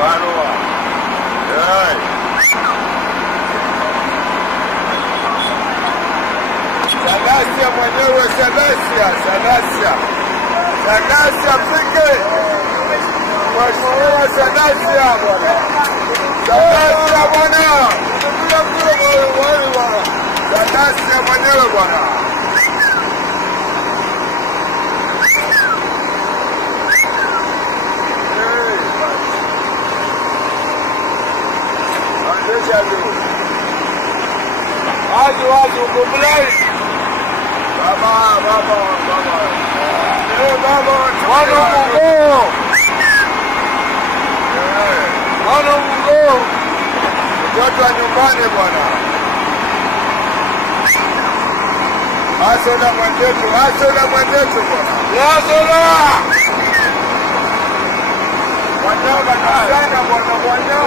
Barua. Sadasia mwenyewe, Sadasia fike. Mheshimiwa Sadasia bwana. Sadasia bwana. Sadasia mwenyewe bwana. Wazi ukumulai. Baba. Wana Mungu. Mtoto wa nyumbani bwana. Asola mwenzetu bwana. Asola. Wanyama sana bwana.